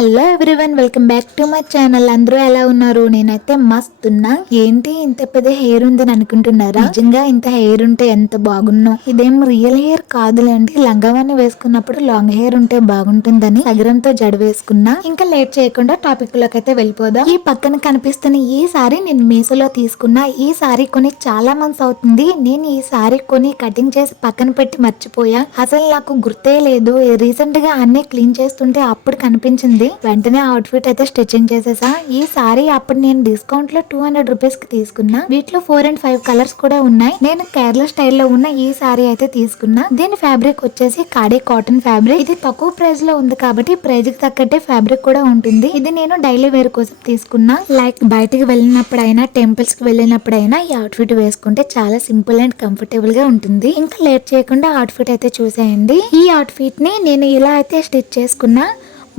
Hello everyone, welcome back to my channel. అందరూ ఎలా ఉన్నారు? నేనైతే మస్త్ ఉన్నా. ఏంటి ఇంత పెద్ద హెయిర్ ఉందని అనుకుంటున్నారా? నిజంగా ఇంత హెయిర్ ఉంటే ఎంత బాగున్నావు. ఇదేం రియల్ హెయిర్ కాదులేండి, లంగావాన్ని వేసుకున్నప్పుడు లాంగ్ హెయిర్ ఉంటే బాగుంటుందని సగరంతో జడ వేసుకున్నా. ఇంకా లేట్ చేయకుండా టాపిక్ లోకి అయితే వెళ్ళిపోదాం. ఈ పక్కన కనిపిస్తున్న ఈ సారీ నేను మీషోలో తీసుకున్నా. ఈ సారీ కొని చాలా మంత్స్ అవుతుంది. నేను ఈ సారీ కొని కటింగ్ చేసి పక్కన పెట్టి మర్చిపోయా. అసలు నాకు గుర్తే లేదు. రీసెంట్ గా అన్ని క్లీన్ చేస్తుంటే అప్పుడు కనిపించింది. వెంటనే అవుట్ ఫిట్ అయితే స్టిచ్చింగ్ చేసేసా. ఈ సారీ అప్పుడు నేను డిస్కౌంట్ లో 200 రూపీస్ కి తీసుకున్నా. వీటిలో 4 and 5 కలర్స్ కూడా ఉన్నాయి. నేను కేరళ స్టైల్లో ఉన్న ఈ సారీ అయితే తీసుకున్నా. దీని ఫ్యాబ్రిక్ వచ్చేసి కాడీ కాటన్ ఫ్యాబ్రిక్. ఇది తక్కువ ప్రైస్ లో ఉంది కాబట్టి ప్రైస్ కి తగ్గట్టే ఫ్యాబ్రిక్ కూడా ఉంటుంది. ఇది నేను డైలీ వేర్ కోసం తీసుకున్నా. లైక్ బయటికి వెళ్ళినప్పుడైనా, టెంపుల్స్ కి వెళ్ళినప్పుడైనా ఈ అవుట్ ఫిట్ వేసుకుంటే చాలా సింపుల్ అండ్ కంఫర్టబుల్ గా ఉంటుంది. ఇంకా లేట్ చేయకుండా అవుట్ ఫిట్ అయితే చూసేయండి. ఈ అవుట్ ఫిట్ ని నేను ఇలా అయితే స్టిచ్ చేసుకున్నా.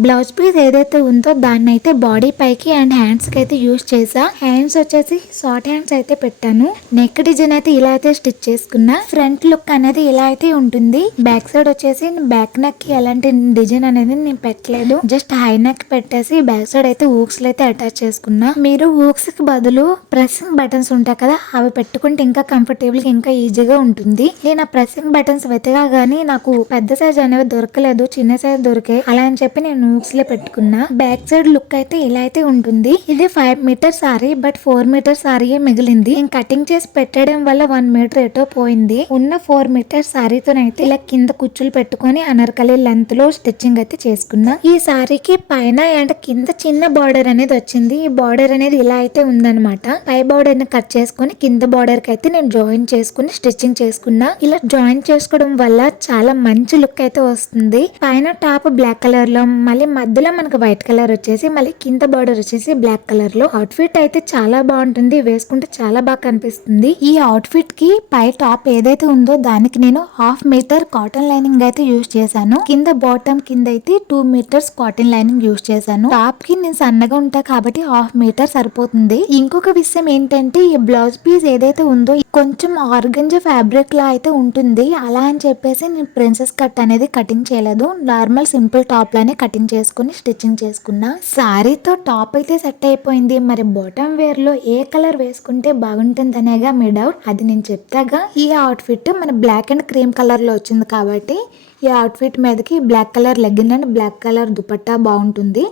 బ్లౌజ్ పీస్ ఏదైతే ఉందో దాన్ని అయితే బాడీ పైకి అండ్ హ్యాండ్స్ కి అయితే యూజ్ చేసా. హ్యాండ్స్ వచ్చేసి షార్ట్ హ్యాండ్స్ అయితే పెట్టాను. నెక్ డిజైన్ అయితే ఇలా అయితే స్టిచ్ చేసుకున్నా. ఫ్రంట్ లుక్ అనేది ఇలా అయితే ఉంటుంది. బ్యాక్ సైడ్ వచ్చేసి బ్యాక్ నెక్ కి ఎలాంటి డిజైన్ అనేది నేను పెట్టలేదు. జస్ట్ హై నెక్ పెట్టేసి బ్యాక్ సైడ్ అయితే ఊక్స్ అయితే అటాచ్ చేసుకున్నా. మీరు ఊక్స్ కి బదులు ప్రెస్సింగ్ బటన్స్ ఉంటాయి కదా, అవి పెట్టుకుంటే ఇంకా కంఫర్టబుల్ గా ఇంకా ఈజీగా ఉంటుంది. నేను ఆ ప్రెస్సింగ్ బటన్స్ వెతగా గానీ నాకు పెద్ద సైజ్ అనేవి దొరకలేదు, చిన్న సైజ్ దొరికే. అలా అని చెప్పి నేను నూక్స్ లో పెట్టుకున్నా. బ్యాక్ సైడ్ లుక్ అయితే ఇలా అయితే ఉంటుంది. ఇది 5 మీటర్ సారీ, బట్ 4 మీటర్ సారీయే మిగిలింది. నేను కటింగ్ చేసి పెట్టడం వల్ల 1 మీటర్ ఎటో పోయింది. ఉన్న 4 మీటర్ సారీతోనైతే ఇలా కింద కుచ్చులు పెట్టుకొని అనర్కలి లెంత్ లో స్టిచ్చింగ్ అయితే చేసుకున్నా. ఈ సారీకి పైన అండ్ కింద చిన్న బార్డర్ అనేది వచ్చింది. ఈ బార్డర్ అనేది ఇలా అయితే ఉందన్నమాట. పై బార్డర్ ని కట్ చేసుకుని కింద బార్డర్ కి అయితే నేను జాయిన్ చేసుకుని స్టిచ్చింగ్ చేసుకున్నా. ఇలా జాయిన్ చేసుకోవడం వల్ల చాలా మంచి లుక్ అయితే వస్తుంది. పైన టాప్ బ్లాక్ కలర్ లో, మళ్ళీ మధ్యలో మనకు వైట్ కలర్ వచ్చేసి, మళ్ళీ కింద బార్డర్ వచ్చేసి బ్లాక్ కలర్ లో. అవుట్ ఫిట్ అయితే చాలా బాగుంటుంది. వేసుకుంటే చాలా బాగా కనిపిస్తుంది. ఈ అవుట్ ఫిట్ కి పై టాప్ ఏదైతే ఉందో దానికి నేను 1/2 మీటర్ కాటన్ లైనింగ్ అయితే యూజ్ చేశాను. కింద బాటమ్ కింద అయితే 2 మీటర్స్ కాటన్ లైనింగ్ యూజ్ చేశాను. టాప్ కి నేను సన్నగా ఉంటా కాబట్టి 1/2 మీటర్ సరిపోతుంది. ఇంకొక విషయం ఏంటంటే, ఈ బ్లౌజ్ పీస్ ఏదైతే ఉందో కొంచెం ఆర్గంజా ఫ్యాబ్రిక్ లా అయితే ఉంటుంది. అలా అని చెప్పేసి నేను ప్రిన్సెస్ కట్ అనేది కటింగ్ చేయలేదు. నార్మల్ సింపుల్ టాప్ లానే కటింగ్ చేసుకుని స్టిచ్చింగ్ చేసుకున్నా. సారీతో టాప్ అయితే సెట్ అయిపోయింది. మరి బాటమ్ వేర్ లో ఏ కలర్ వేసుకుంటే బాగుంటుంది అనేగా మీ డౌట్. అది నేను చెప్తాగా. ఈ అవుట్ ఫిట్ మన బ్లాక్ అండ్ క్రీమ్ కలర్ లో వచ్చింది కాబట్టి ఈ అవుట్ ఫిట్ మీదకి black colour legging and black colour dupatta బాగుంటుంది.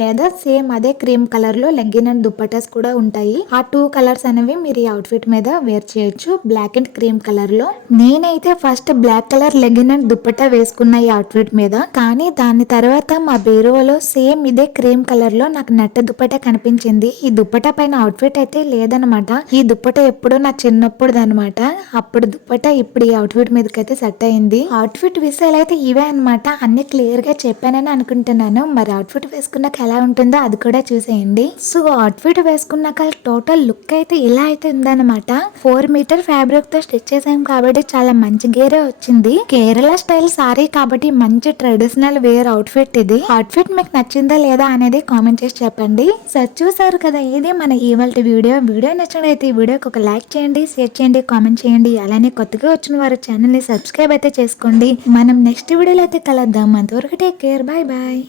లేదా సేమ్ అదే క్రీమ్ కలర్ లో లెగ్గిన్ అండ్ దుపట్టాస్ కూడా ఉంటాయి. ఆ 2 కలర్స్ అనేవి మీరు ఈ అవుట్ ఫిట్ మీద వేర్ చేయొచ్చు, బ్లాక్ అండ్ క్రీమ్ కలర్ లో. నేనైతే first black colour legging and dupatta వేసుకున్న ఈ అవుట్ ఫిట్ మీద. కానీ దాని తర్వాత మా బీరువాలో సేమ్ ఇదే క్రీమ్ కలర్ లో నాకు నెట్ దుపట్టా కనిపించింది. ఈ దుపట్టా పైన అవుట్ ఫిట్ అయితే లేదనమాట. ఈ దుపట్టా ఎప్పుడో నా చిన్నప్పుడు అనమాట. అప్పుడు దుపట్టా ఇప్పుడు ఈ అవుట్ ఫిట్ మీదకి అయితే సెట్ అయింది. అవుట్ ఫిట్ విషయాలు అయితే ఇవే అనమాట. అన్ని క్లియర్ గా చెప్పానని అనుకుంటున్నాను. మరి అవుట్ ఫిట్ వేసుకున్నాక ఎలా ఉంటుందో అది కూడా చూసేయండి. సో అవుట్ ఫిట్ వేసుకున్నాక టోటల్ లుక్ అయితే ఇలా అయితే ఉందన్నమాట. 4 మీటర్ ఫ్యాబ్రిక్ తో స్టిచ్ చేసాం కాబట్టి చాలా మంచి గేరే వచ్చింది. కేరళ స్టైల్ సారీ కాబట్టి మంచి ట్రెడిషనల్ వేర్ అవుట్ ఫిట్ ఇది. అవుట్ ఫిట్ మీకు నచ్చిందా లేదా అనేది కామెంట్ చేసి చెప్పండి. సో చూసారు కదా, ఇది మన ఇవాల్టి వీడియో. వీడియో నచ్చినట్లయితే ఈ వీడియోకి ఒక లైక్ చేయండి, షేర్ చేయండి, కామెంట్ చేయండి. అలానే కొత్తగా వచ్చిన వారు ఛానల్ ని సబ్స్క్రైబ్ అయితే చేసుకోండి. మనం నెక్స్ట్ వీడియోలో అయితే కలుద్దాం. అంతవరకు టేక్ కేర్, బాయ్ బాయ్.